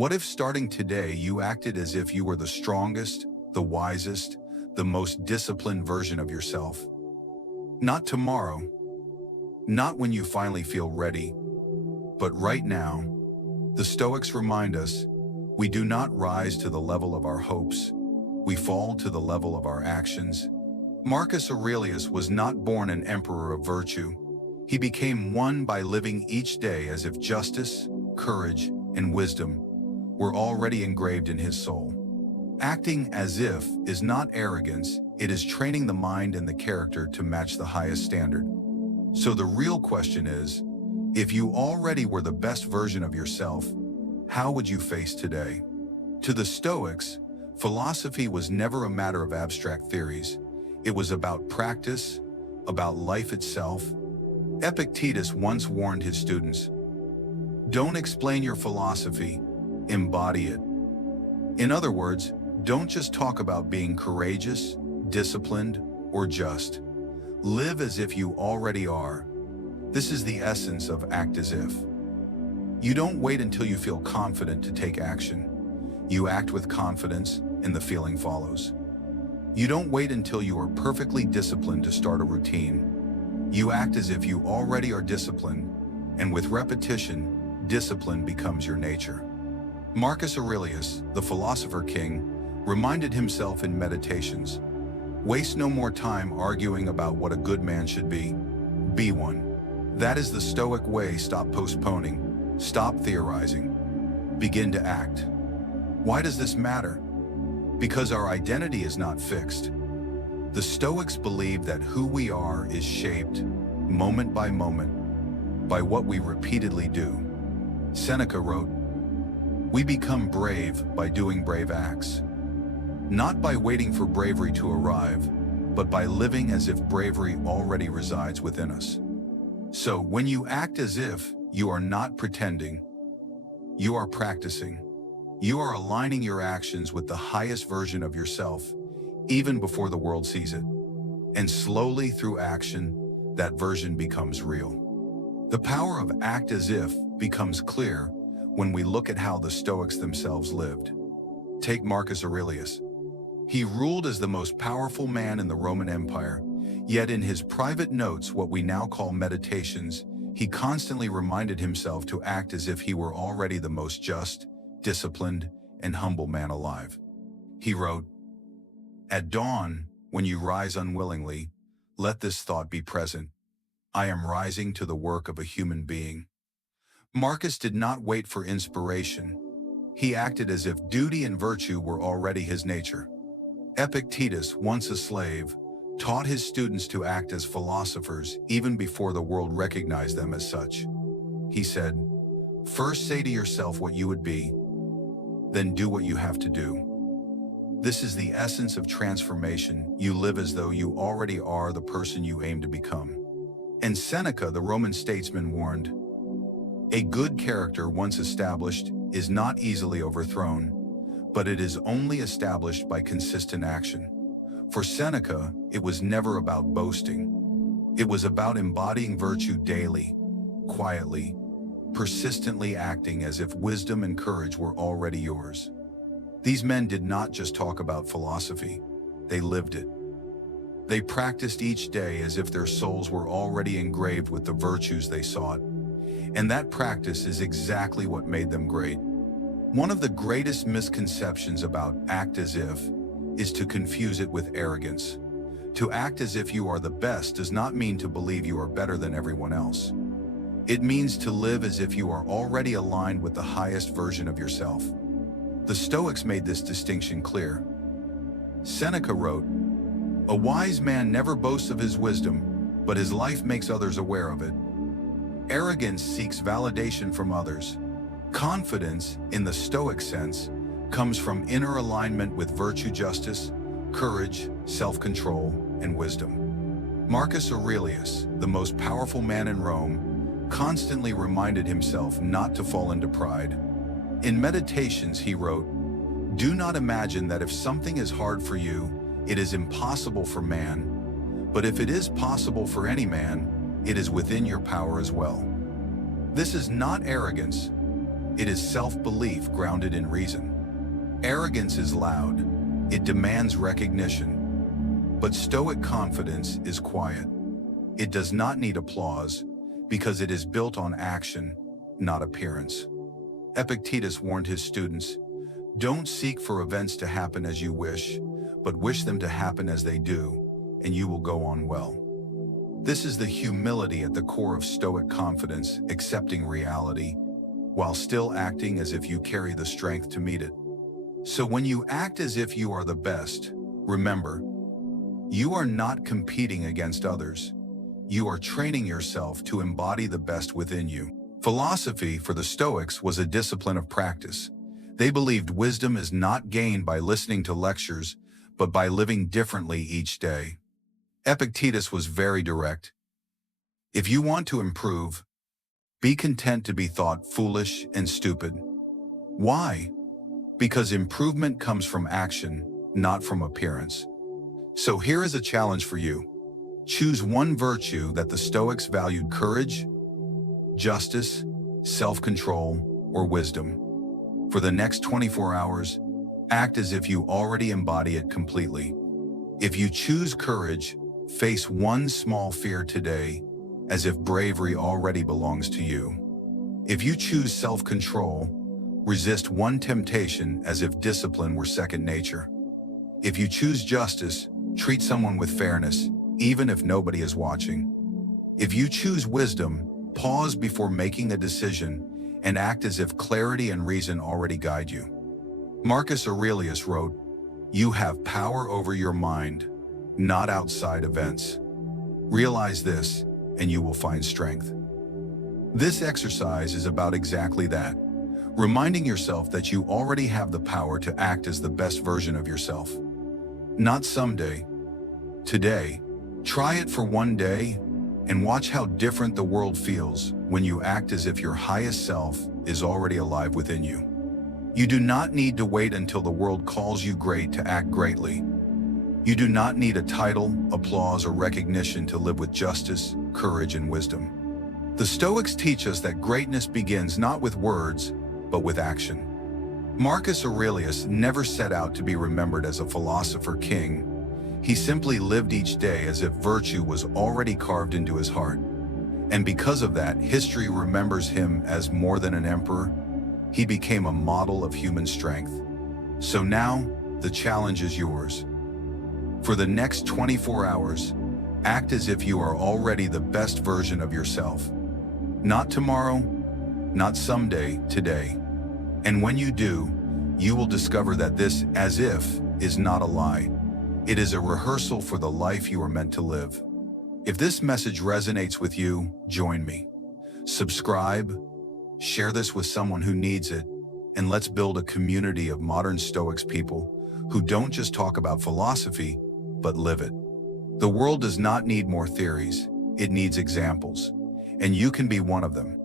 What if starting today you acted as if you were the strongest, the wisest, the most disciplined version of yourself? Not tomorrow, not when you finally feel ready, but right now. The Stoics remind us, we do not rise to the level of our hopes, we fall to the level of our actions. Marcus Aurelius was not born an emperor of virtue. He became one by living each day as if justice, courage, and wisdom were already engraved in his soul. Acting as if is not arrogance, it is training the mind and the character to match the highest standard. So the real question is, if you already were the best version of yourself, how would you face today? To the Stoics, philosophy was never a matter of abstract theories. It was about practice, about life itself. Epictetus once warned his students, "Don't explain your philosophy, embody it." In other words, don't just talk about being courageous, disciplined, or just. Live as if you already are. This is the essence of act as if. You don't wait until you feel confident to take action. You act with confidence, and the feeling follows. You don't wait until you are perfectly disciplined to start a routine. You act as if you already are disciplined, and with repetition, discipline becomes your nature. Marcus Aurelius, the philosopher king, reminded himself in Meditations, "Waste no more time arguing about what a good man should be. Be one." That is the Stoic way. Stop postponing, stop theorizing, begin to act. Why does this matter? Because our identity is not fixed. The Stoics believe that who we are is shaped, moment by moment, by what we repeatedly do. Seneca wrote, "We become brave by doing brave acts, not by waiting for bravery to arrive, but by living as if bravery already resides within us." So when you act as if, you are not pretending, you are practicing. You are aligning your actions with the highest version of yourself, even before the world sees it. And slowly through action, that version becomes real. The power of act as if becomes clear when we look at how the Stoics themselves lived. Take Marcus Aurelius. He ruled as the most powerful man in the Roman Empire, yet in his private notes, what we now call Meditations, he constantly reminded himself to act as if he were already the most just, disciplined, and humble man alive. He wrote, "At dawn, when you rise unwillingly, let this thought be present. I am rising to the work of a human being." Marcus did not wait for inspiration. He acted as if duty and virtue were already his nature. Epictetus, once a slave, taught his students to act as philosophers even before the world recognized them as such. He said, "First say to yourself what you would be, then do what you have to do." This is the essence of transformation. You live as though you already are the person you aim to become. And Seneca, the Roman statesman, warned, "A good character once established is not easily overthrown, but it is only established by consistent action." For Seneca, it was never about boasting. It was about embodying virtue daily, quietly, persistently acting as if wisdom and courage were already yours. These men did not just talk about philosophy, they lived it. They practiced each day as if their souls were already engraved with the virtues they sought. And that practice is exactly what made them great. One of the greatest misconceptions about act as if is to confuse it with arrogance. To act as if you are the best does not mean to believe you are better than everyone else. It means to live as if you are already aligned with the highest version of yourself. The Stoics made this distinction clear. Seneca wrote, "A wise man never boasts of his wisdom, but his life makes others aware of it." Arrogance seeks validation from others. Confidence, in the Stoic sense, comes from inner alignment with virtue, justice, courage, self-control, and wisdom. Marcus Aurelius, the most powerful man in Rome, constantly reminded himself not to fall into pride. In Meditations, he wrote, "Do not imagine that if something is hard for you, it is impossible for man, but if it is possible for any man, it is within your power as well." This is not arrogance. It is self-belief grounded in reason. Arrogance is loud. It demands recognition. But Stoic confidence is quiet. It does not need applause because it is built on action, not appearance. Epictetus warned his students, "Don't seek for events to happen as you wish, but wish them to happen as they do, and you will go on well." This is the humility at the core of Stoic confidence, accepting reality, while still acting as if you carry the strength to meet it. So when you act as if you are the best, remember, you are not competing against others. You are training yourself to embody the best within you. Philosophy for the Stoics was a discipline of practice. They believed wisdom is not gained by listening to lectures, but by living differently each day. Epictetus was very direct. If you want to improve, be content to be thought foolish and stupid. Why? Because improvement comes from action, not from appearance. So here is a challenge for you. Choose one virtue that the Stoics valued: courage, justice, self-control, or wisdom. For the next 24 hours, act as if you already embody it completely. If you choose courage, face one small fear today, as if bravery already belongs to you. If you choose self-control, resist one temptation as if discipline were second nature. If you choose justice, treat someone with fairness, even if nobody is watching. If you choose wisdom, pause before making a decision and act as if clarity and reason already guide you. Marcus Aurelius wrote, "You have power over your mind, not outside events." Realize this, and you will find strength. This exercise is about exactly that, reminding yourself that you already have the power to act as the best version of yourself. Not someday, today. Try it for one day, and watch how different the world feels when you act as if your highest self is already alive within you. You do not need to wait until the world calls you great to act greatly. You do not need a title, applause, or recognition to live with justice, courage, and wisdom. The Stoics teach us that greatness begins not with words, but with action. Marcus Aurelius never set out to be remembered as a philosopher king. He simply lived each day as if virtue was already carved into his heart. And because of that, history remembers him as more than an emperor. He became a model of human strength. So now, the challenge is yours. For the next 24 hours, act as if you are already the best version of yourself. Not tomorrow, not someday, today. And when you do, you will discover that this "as if" is not a lie. It is a rehearsal for the life you are meant to live. If this message resonates with you, join me. Subscribe, share this with someone who needs it, and let's build a community of modern Stoics people who don't just talk about philosophy, but live it. The world does not need more theories, it needs examples, and you can be one of them.